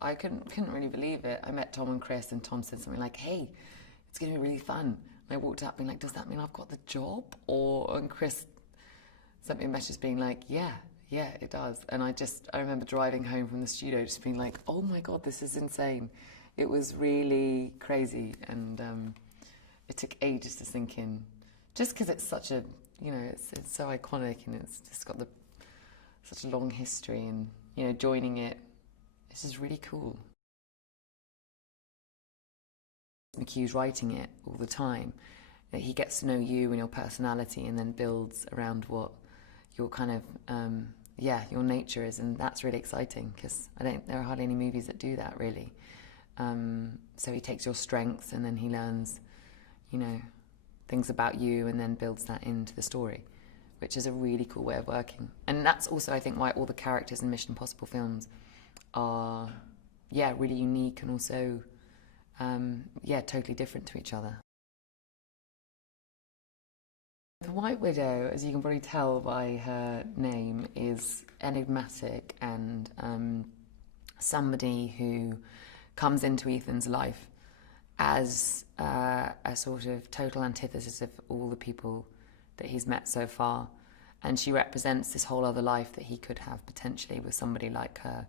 I couldn't really believe it. I met Tom and Chris, and Tom said something like, "Hey, it's going to be really fun." And I walked up being like, "Does that mean I've got the job?" And Chris sent me a message being like, "Yeah, it does." And I remember driving home from the studio just being like, "Oh my God, this is insane." It was really crazy, and it took ages to sink in, just because it's such a, it's so iconic, and it's just got such a long history, and joining it, it's just really cool. McHugh's writing it all the time. He gets to know you and your personality, and then builds around what your kind of your nature is, and that's really exciting because there are hardly any movies that do that really. So he takes your strengths, and then he learns, things about you, and then builds that into the story, which is a really cool way of working. And that's also, I think, why all the characters in Mission Impossible films are, really unique, and also, totally different to each other. The White Widow, as you can probably tell by her name, is enigmatic and somebody who comes into Ethan's life as a sort of total antithesis of all the people that he's met so far. And she represents this whole other life that he could have potentially with somebody like her,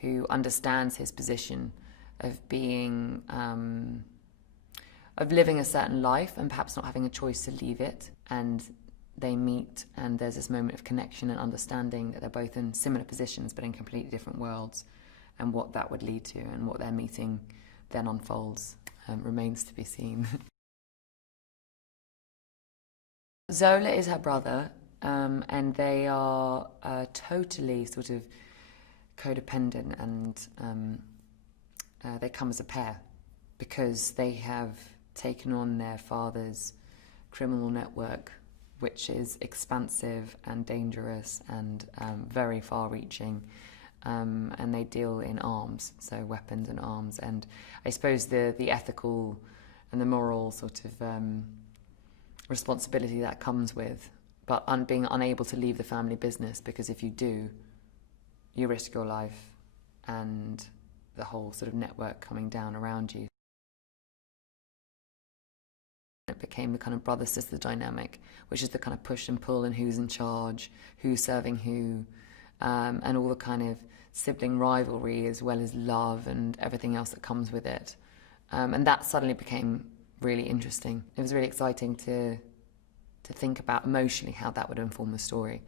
who understands his position of being, of living a certain life and perhaps not having a choice to leave it. And they meet, and there's this moment of connection and understanding that they're both in similar positions but in completely different worlds, and what that would lead to and what their meeting then unfolds remains to be seen. Zola is her brother, and they are totally sort of codependent, and they come as a pair because they have taken on their father's criminal network, which is expansive and dangerous and very far-reaching, and they deal in arms, so weapons and arms, and I suppose the ethical and the moral sort of responsibility that comes with, but being unable to leave the family business, because if you do, you risk your life and the whole sort of network coming down around you. It became the kind of brother-sister dynamic, which is the kind of push and pull and who's in charge, who's serving who, and all the kind of sibling rivalry as well as love and everything else that comes with it. And that suddenly became really interesting. It was really exciting to think about emotionally how that would inform the story.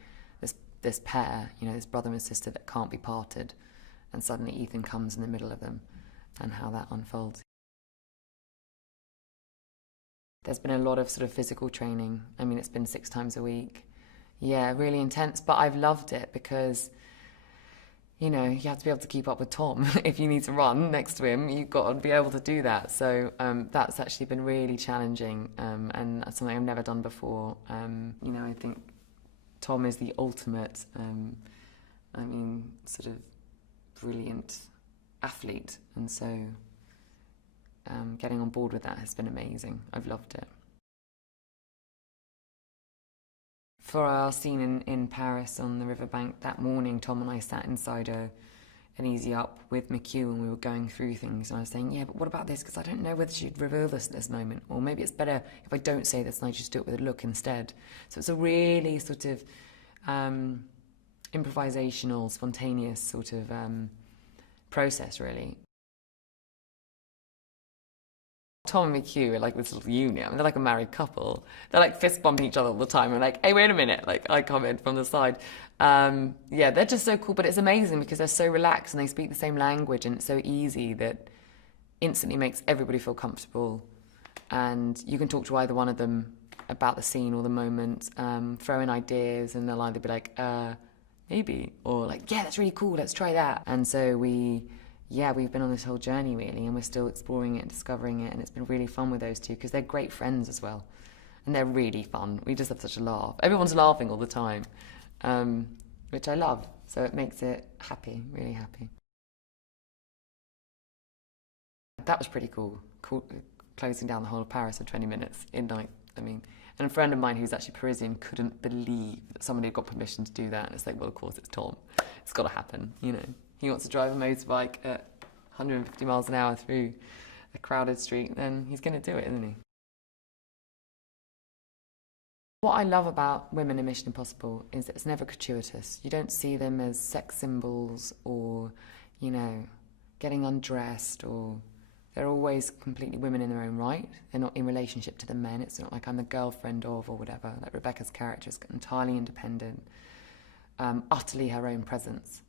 This pair, this brother and sister that can't be parted, and suddenly Ethan comes in the middle of them, and how that unfolds. There's been a lot of sort of physical training. I mean, it's been 6 times a week. Yeah, really intense, but I've loved it because, you have to be able to keep up with Tom. If you need to run next to him, you've got to be able to do that. So that's actually been really challenging, and that's something I've never done before. I think Tom is the ultimate, sort of brilliant athlete, and so getting on board with that has been amazing. I've loved it. For our scene in Paris on the riverbank that morning, Tom and I sat inside an Easy Up with McHugh, and we were going through things, and I was saying, yeah, but what about this? Because I don't know whether she'd reveal this at this moment, or maybe it's better if I don't say this and I just do it with a look instead. So it's a really sort of improvisational, spontaneous sort of process, really. Tom and McHugh are like this little union. I mean, they're like a married couple. They're like fist bumping each other all the time. And like, hey, wait a minute. Like, I comment from the side. They're just so cool. But it's amazing because they're so relaxed and they speak the same language, and it's so easy that instantly makes everybody feel comfortable. And you can talk to either one of them about the scene or the moment, throw in ideas, and they'll either be like, maybe, or like, yeah, that's really cool. Let's try that. And so we've been on this whole journey, really, and we're still exploring it and discovering it, and it's been really fun with those two because they're great friends as well, and they're really fun. We just have such a laugh. Everyone's laughing all the time, which I love, so it makes it happy, really happy. That was pretty cool, closing down the whole of Paris in 20 minutes in night. And a friend of mine who's actually Parisian couldn't believe that somebody had got permission to do that, and it's like, well, of course, it's Tom. It's got to happen, He wants to drive a motorbike at 150 miles an hour through a crowded street, then he's going to do it, isn't he? What I love about women in Mission Impossible is that it's never gratuitous. You don't see them as sex symbols or, you know, getting undressed, or they're always completely women in their own right. They're not in relationship to the men. It's not like I'm the girlfriend of or whatever. Like Rebecca's character is entirely independent, utterly her own presence.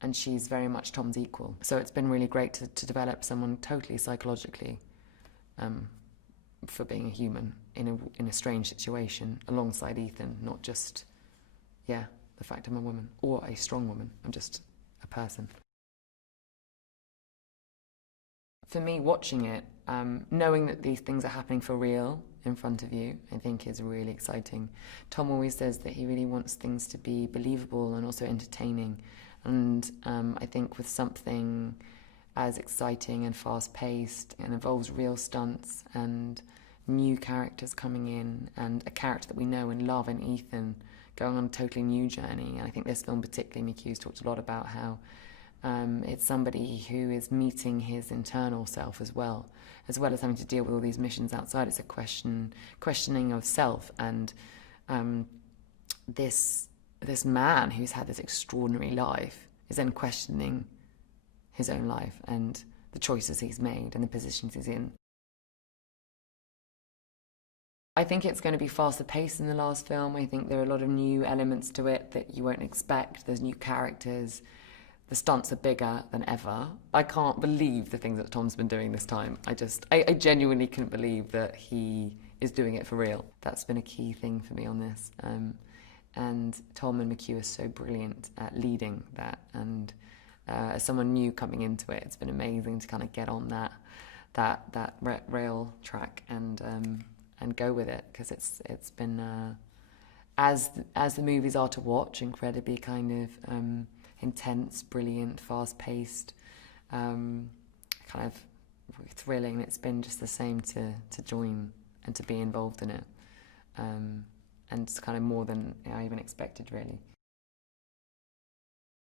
And she's very much Tom's equal. So it's been really great to develop someone totally psychologically for being a human in a strange situation alongside Ethan, not just, yeah, the fact I'm a woman or a strong woman. I'm just a person. For me, watching it, knowing that these things are happening for real in front of you, I think is really exciting. Tom always says that he really wants things to be believable and also entertaining. And I think with something as exciting and fast-paced and involves real stunts and new characters coming in and a character that we know and love in Ethan going on a totally new journey. And I think this film particularly, McHugh's talked a lot about how it's somebody who is meeting his internal self as well as having to deal with all these missions outside. It's a questioning of self, and this man who's had this extraordinary life is then questioning his own life and the choices he's made and the positions he's in. I think it's going to be faster paced than the last film. I think there are a lot of new elements to it that you won't expect. There's new characters. The stunts are bigger than ever. I can't believe the things that Tom's been doing this time. I genuinely couldn't believe that he is doing it for real. That's been a key thing for me on this. And Tom and McHugh are so brilliant at leading that. And as someone new coming into it, it's been amazing to kind of get on that rail track and go with it, because it's been as the movies are to watch, incredibly kind of intense, brilliant, fast-paced, kind of thrilling. It's been just the same to join and to be involved in it, and it's kind of more than I even expected, really.